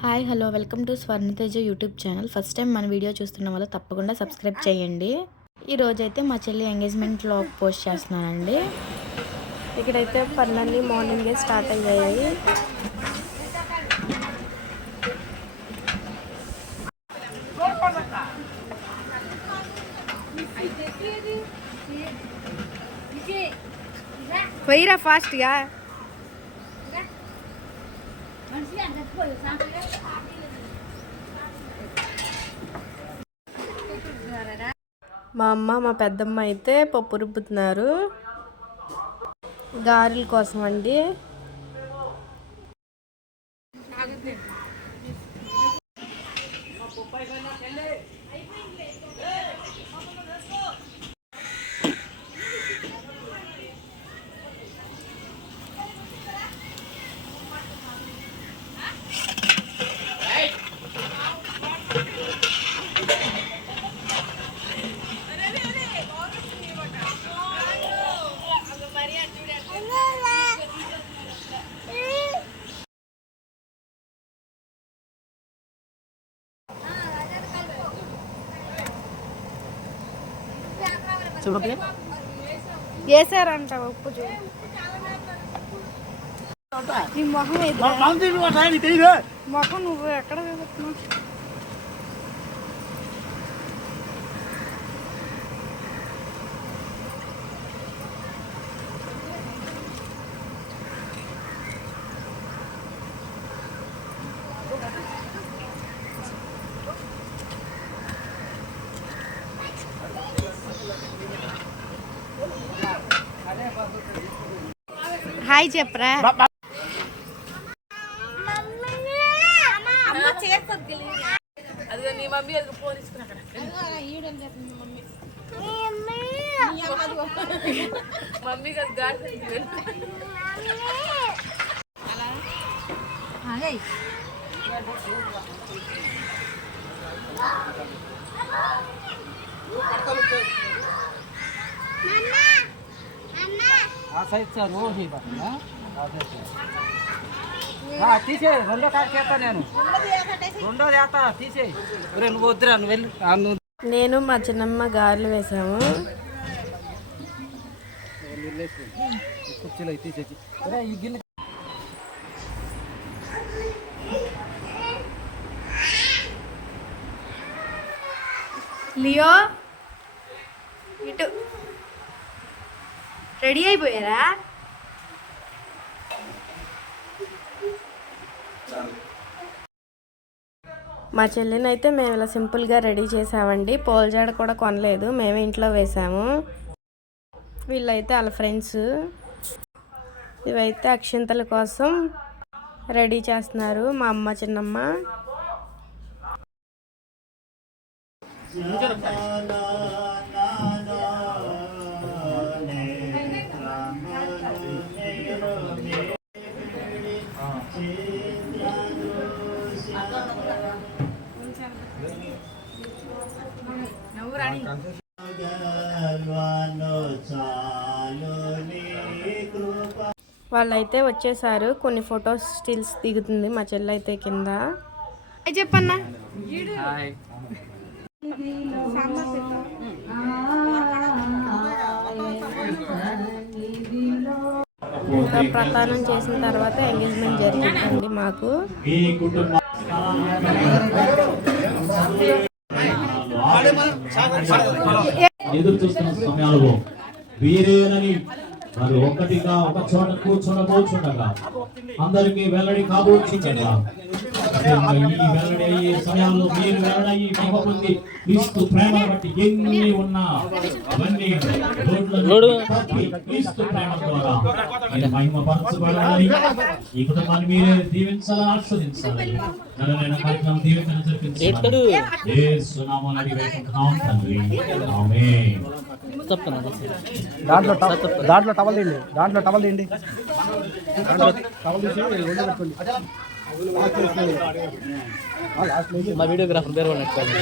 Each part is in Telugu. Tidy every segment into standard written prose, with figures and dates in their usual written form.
Hi hello welcome to Swarnateja YouTube channel. First time మన వీడియో చూస్తున్న వాళ్ళు తప్పకుండా సబ్స్క్రైబ్ చేయండి. ఈరోజైతే మా చెల్లి ఎంగేజ్మెంట్ వ్లాగ్ పోస్ట్ చేస్తున్నానండి. ఇక్కడైతే పనులన్నీ మార్నింగే స్టార్ట్ అయ్యాయి. పోయిరా ఫాస్ట్గా. మా అమ్మ మా పెద్దమ్మ అయితే పప్పు రుబ్బుతున్నారు గారెల కోసం అండి. వేసారంట ఉప్పు మొహం నువ్వు ఎక్కడ వేస్తున్నావు? హాయ్ చెప్పరా. తీసే రెండో కాడ చేస్తా నేను రెండో చేస్తా తీసే నువ్వు వద్దురా నువ్వు వెళ్ళు. నేను మా చిన్నమ్మ గారెలు వేసాము. కుర్చీలో తీసేసి ఈ గిన్నె లియో ఇటు రెడీ అయిపోయారా? మా చెల్లిని అయితే మేము ఇలా సింపుల్గా రెడీ చేసామండి. పోల్జాడ కూడా కొనలేదు, మేమే ఇంట్లో వేసాము. వీళ్ళైతే వాళ్ళ ఫ్రెండ్స్. ఇవైతే అక్షింతల కోసం రెడీ చేస్తున్నారు మా అమ్మ చిన్నమ్మ. వాళ్ళైతే వచ్చేసారు. కొన్ని ఫొటోస్ స్టిల్స్ దిగుతుంది మా చెల్లి అయితే కింద. చెప్పన్నా. ఇంకా ప్రతానం చేసిన తర్వాత ఎంగేజ్మెంట్ జరిగిందండి మాకు. ఎదురు చూస్తున్న సమయాలలో వీరేనని మరి ఒక్కటిగా ఒక చోట కూర్చుండగా అందరికి వెల్లడి కాబోచుండగా ఈ వెల్లడి సమయాల్లో మీరు వెల్లడయ్యి మహిమ పొంది క్రీస్తు ప్రేమ బట్టి ఎన్ని ఉన్నా అవన్నీ క్రీస్తు ప్రేమ ద్వారా మహిమ పరచబడాలని ఈ కుటుంబాన్ని మీరే దీవించాలని ఆస్వాదించాలని నలనైన కార్యక్రమం దీవించని జరిపించాలి. యేసు నామమున అడిగి వేడుకుంటున్నాం తండ్రి, ఆమేన్. దాంట్లో టవల్ తీయండి, దాంట్లో టవల్ తీయండి, టవల్ తీసి రెండు పెట్టుకోండి. మా వీడియోగ్రాఫర్ పేరు పెట్టుకోండి.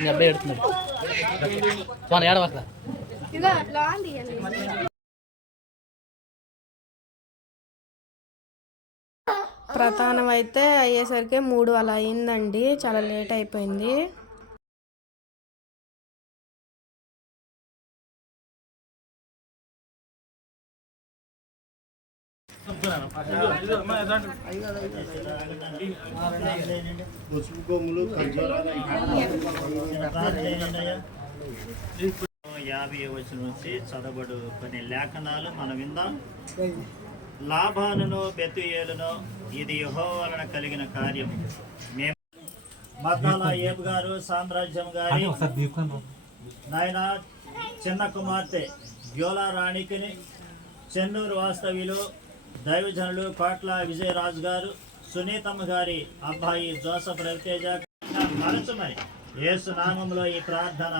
మీ అబ్బాయి ఎడుతున్నాడు ఏడవక. ప్రధానం అయితే అయ్యేసరికి 3 అలా అయిందండి, చాలా లేట్ అయిపోయింది. యాభై వచనం నుంచి చదవబడు కొన్ని లేఖనాలు మనం విందాం. లాబానును బెతుయేలును ఇది యెహోవా వలన కలిగిన కార్యము. మేము మతాల ఏబు గారు సామ్రాజ్యం గారి నాయన చిన్న కుమార్తె గ్యోలా రాణికిని, చెన్నూరు వాస్తవ్యులు దైవజనులు కోట్ల విజయరాజు గారు, సునీతమ్మ గారి అబ్బాయి జోసఫ్ రవితేజ మరచుమని యేసు నామంలో ఈ ప్రార్థన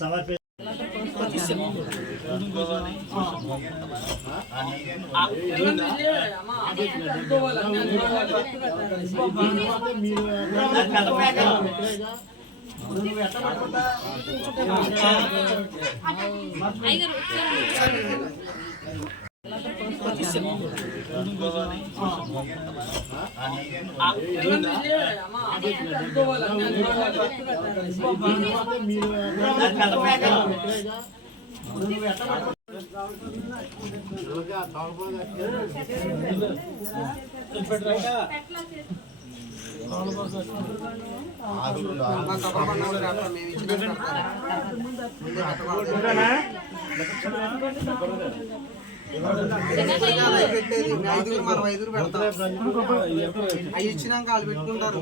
సమర్పి అవి ఇచ్చినాక వాళ్ళు పెట్టుకుంటారు.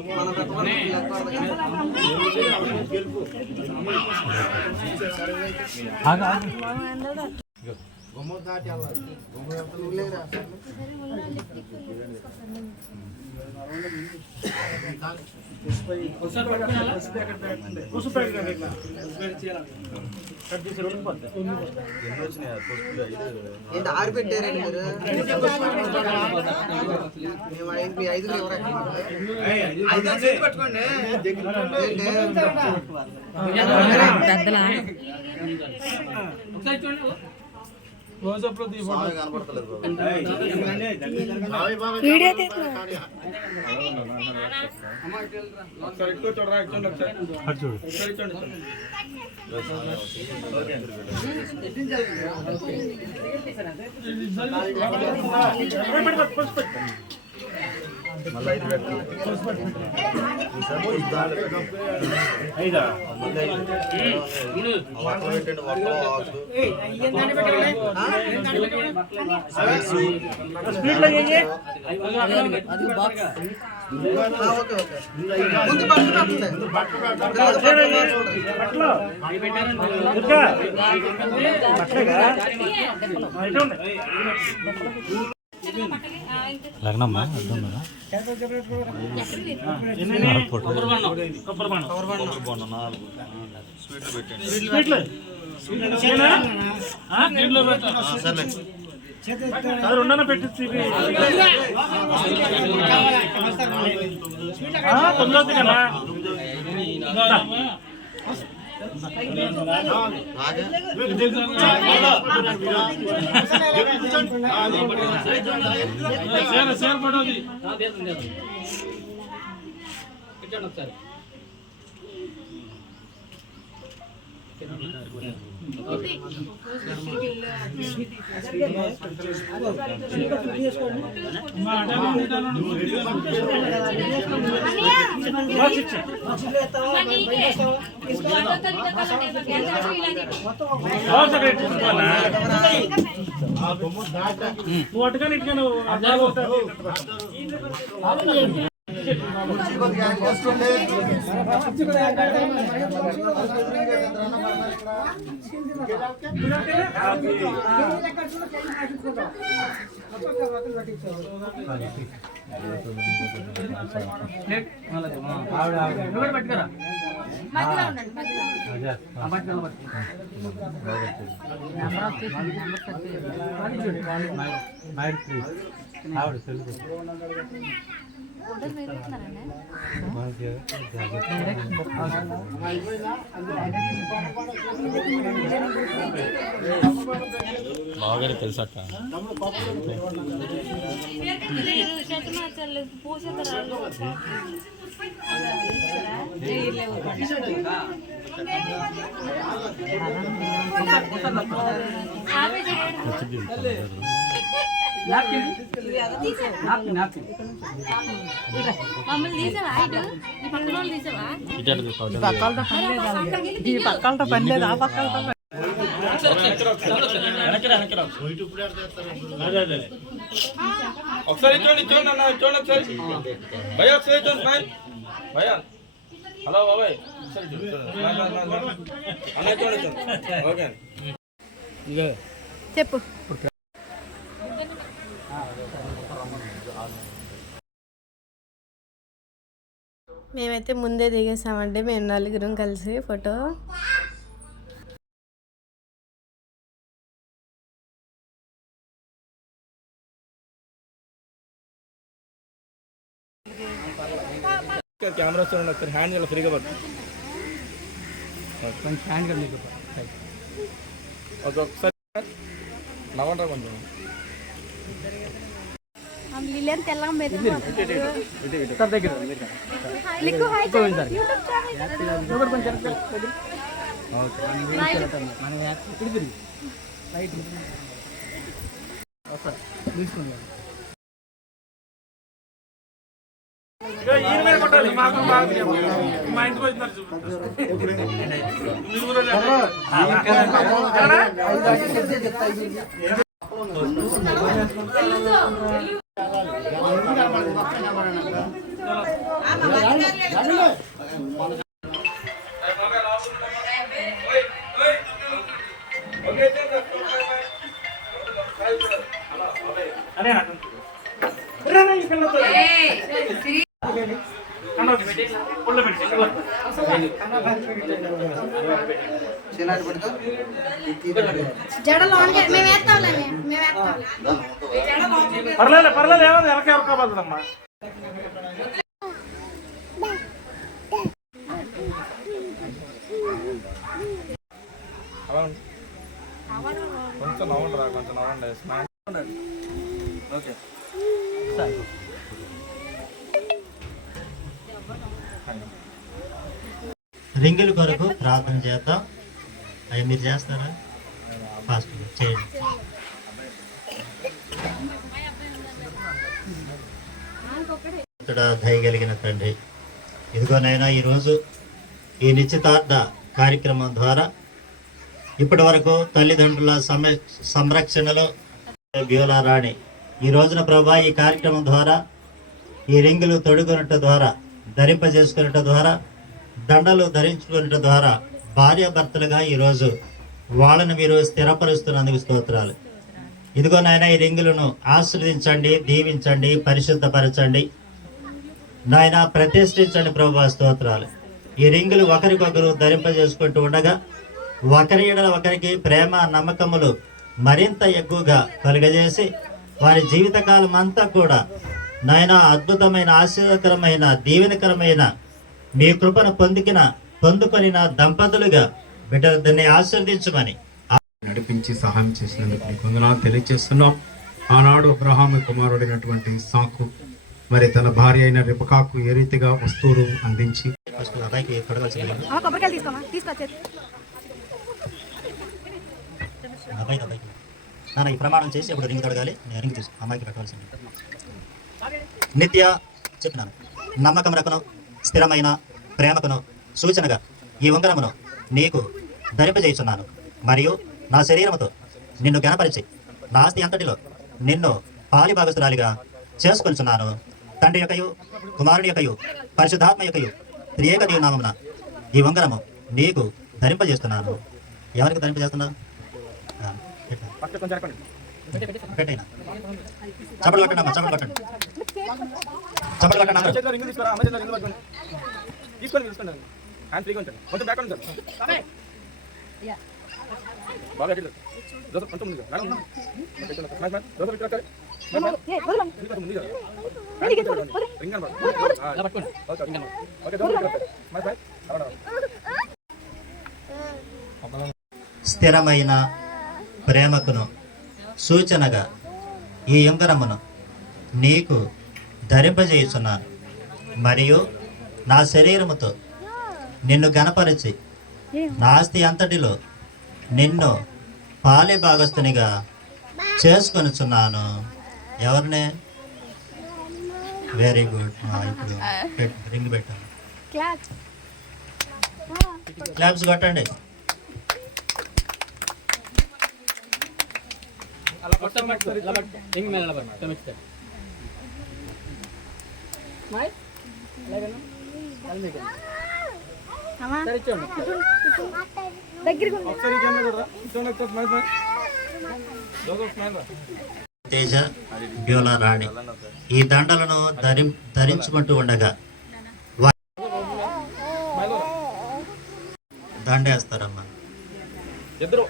ఆరు పెట్టారండి మీరు, మీ 5 పట్టుకోండి. లగ్నమ్మా రెండన పెట్టి తొమ్మిది కదా సేల్ పడోది ఒకసారి నువ్వు అటుగా ఇటుగా పట్టుకరా బాగా తెలుసట ఒకసారి చూడండి చూడండి అన్న చూడండి ఒకసారి భయ ఒకసారి చూడండి స్మైల్ భయ హలో బాబాయ్ ఒకసారి చూడండి అన్న చూడండి చూడండి ఓకే చెప్పు. మేమైతే ముందే దిగేసామండి, మేము నలుగురం కలిసి ఫోటో. కెమెరా చూడండి ఒకసారి హ్యాండ్ ఇలా ఫ్రీగా పడుతుంది హ్యాండ్ ఒకసారి నవ్వండి కొంచెం మా ఇంటికి వచ్చినారు పర్లేదు పర్లేదు ఏమన్నా వెనక ఎవరికోబోతుందమ్మా కొంచెం నవ్వండి రా కొంచెం నవ్వండి ఓకే రింగుల కొరకు ప్రార్థన చేద్దాం. అవి మీరు చేస్తారా? ఫాస్ట్ చేయండి. దయగలిగిన తండ్రి, ఇదిగోనైనా ఈరోజు ఈ నిశ్చితార్థ కార్యక్రమం ద్వారా ఇప్పటి వరకు తల్లిదండ్రుల సంరక్షణలో బ్యూలా రాణి ఈ రోజున ప్రభా ఈ కార్యక్రమం ద్వారా ఈ రింగులు తొడుగునట్టు ద్వారా ధరింపజేసుకున్నట్టు ద్వారా దండలు ధరించుకున్నట్టు ద్వారా భార్యాభర్తలుగా ఈరోజు వాళ్ళని మీరు స్థిరపరుస్తున్నందుకు స్తోత్రాలు. ఇదిగో నాయన ఈ రింగులను ఆశీర్వదించండి, దీవించండి, పరిశుద్ధపరచండి నాయన, ప్రతిష్ఠించండి ప్రభు. స్తోత్రాలు. ఈ రింగులు ఒకరికొకరు ధరింపజేసుకుంటూ ఉండగా ఒకరి ఎడల ఒకరికి ప్రేమ నమ్మకములు మరింత ఎక్కువగా కలుగజేసి వారి జీవితకాలం అంతా కూడా నాయన అద్భుతమైన ఆశీర్వదకరమైన దీవెనకరమైన మీ కృపను పొందుకొనిన దంపతులుగా బిడ్డలని ఆశీర్వదించమని నడిపించి సహాయం చేసినందుకు మీకు వందనాలు తెలియజేస్తున్నాం. ఆనాడు అబ్రహాము కుమారుడైనటువంటి సాకు మరి తన భార్య అయిన రిబకాకు ఏ రీతిగా వస్తువులు అందించి ఈ ప్రమాణం చేసి ఇప్పుడు రింగ్ తొడగాలి. రింగ్ తీసుకో, అమ్మాయికి పెట్టవలసింది. నిత్య చెప్తున్నాను, నమ్మకం రకను స్థిరమైన ప్రేమకును సూచనగా ఈ ఉంగరమును నీకు ధరింపజేయుచున్నాను. మరియు నా శరీరముతో నిన్ను గణపరిచి నా ఆస్తి అంతటిలో నిన్ను పాలి భాగస్తురాలిగా చేసుకొనిచున్నాను. తండ్రి యొక్కయు కుమారుని యొక్కయు పరిశుద్ధాత్మ యొక్కయు త్రియేక దేవుని నామమున ఈ ఉంగరము నీకు ధరింపజేస్తున్నాను. ఎవరికి ధరింపజేస్తున్నావు? పెట్టైనా చప్పట్లు కొట్టండి అమ్మా, చప్పట్లు కొట్టండి, చప్పట్లు కొట్టండి అందరూ. తీసుకోండి తీసుకోండి హ్యాండ్ ఫ్రీగా ఉంచండి. కొంచెం బ్యాక్ ఉంచండి బాగా కొంచెం ముందుగా ఇలా పట్టుకోండి. స్థిరమైన ప్రేమకును సూచనగా ఈ ఉంగరమును నీకు ధరింపజేయుచున్నాను, మరియు నా శరీరముతో నిన్ను గణపరిచి నా ఆస్తి అంతటిలో నిన్ను పాలి భాగస్తునిగా చేసుకొనుచున్నాను. ఎవరినే? Very good. ఇప్పుడు రింగ్ పెట్టాను. క్లాప్స్ కొట్టండి. అలా పట్టుకో, ఇలా పట్టుకో. రింగ్ మీద నిలబడి కమిస్తే తేజ బ్యూలా రాణి ఈ దండలను ధరించుకుంటూ ఉండగా దండేస్తారమ్మా. ఎదురు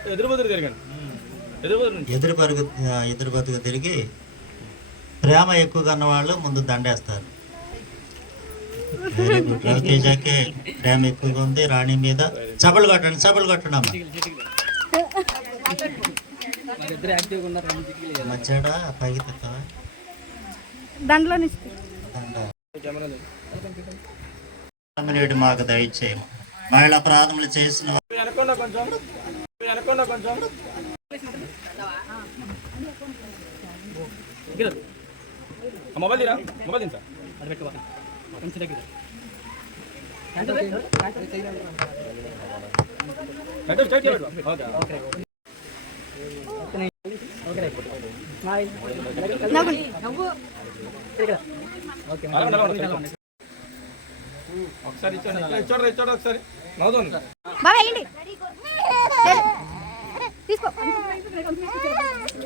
బతుకు తిరిగి ప్రేమ ఎక్కువగా ఉన్న వాళ్ళు ముందు దండేస్తారు. Very good. రవితేజకి ప్రేమ ఎక్కువగా ఉంది రాణి మీద. చపలు కొట్టండి అమ్మా. మధ్యడ పైకి తెస్తావా? దండ మాకు దయచేయము. మహిళా ప్రార్థనలు చేసిన మొబైల్ తీరా, మొబైల్ తీరా. అది పెట్టుకో కొంచెం దగ్గర ఒకసారి చూడరా ఒకసారి నవ్వుతుంది.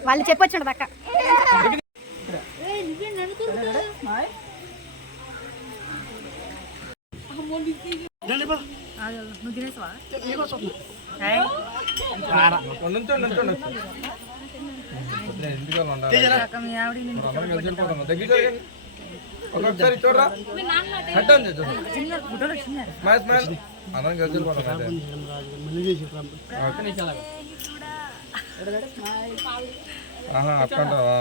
వాళ్ళు చెప్పొచ్చు అక్క. ఒకసారి చూడరా అందరం కలిసి అక్కంటావా?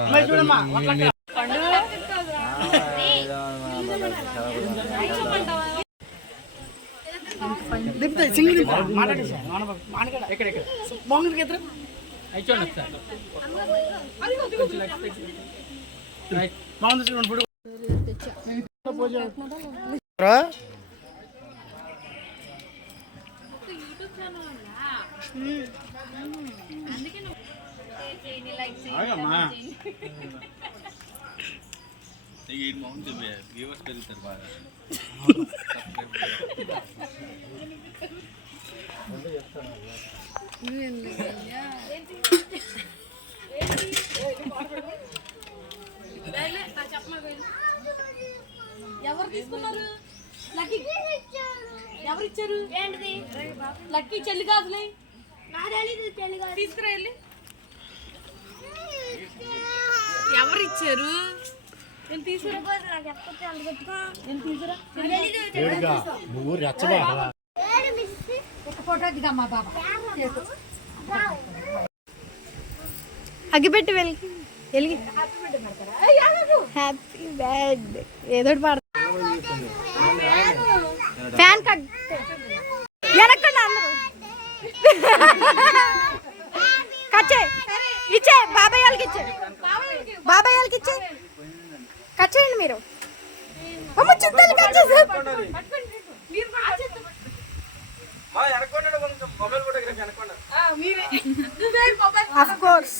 ఎవరు తీసుకున్నారు? ఎవరిచ్చారు? ఏంటిది? లక్కీ చెల్లి గాజులే తీసుకురా. ఎవరిచ్చారు? అగ్గిపెట్టి వెలిగి హ్యాపీ బర్త్డే ఏదో పాడ. ఫ్యాన్ కట్ వెనక్కండి అందరూ. కచ్చే ఇచ్చే బాబాయ్ వాళ్ళకి ఇచ్చే కట్ చేయండి మీరు. అమ్మ చుట్టాలు కట్ చేసి ఆఫ్ కోర్స్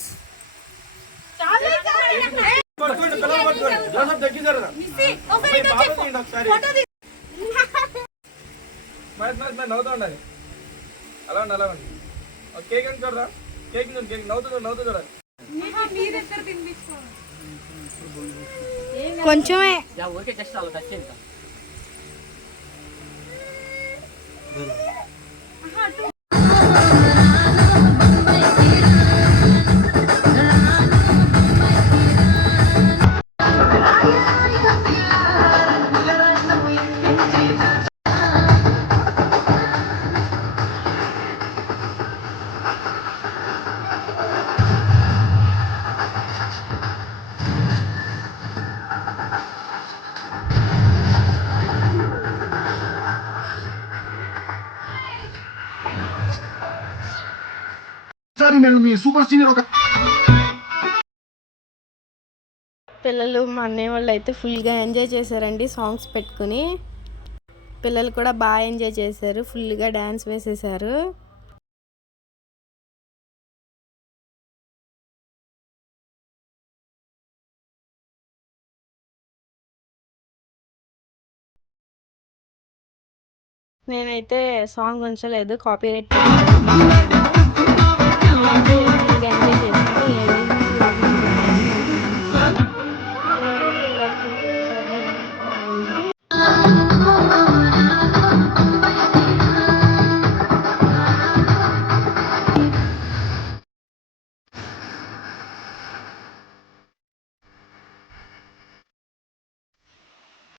నవ్వుతూ ఉండాలి. అలా ఉండి అలా ఉండి. కేక్ అని చూడరా, కేక్ నవ్వుతూ చూడాలి. కొంచెమే ఊరికే జస్ట్ అలా టచ్ చేయండి. పిల్లలు మా అన్నయ్య వాళ్ళు అయితే ఫుల్గా ఎంజాయ్ చేశారండి సాంగ్స్ పెట్టుకుని. పిల్లలు కూడా బాగా ఎంజాయ్ చేశారు, ఫుల్గా డ్యాన్స్ వేసేసారు. నేనైతే సాంగ్ ఉంచలేదు, కాపీరైట్ ఎంజాయ్ చేశాను.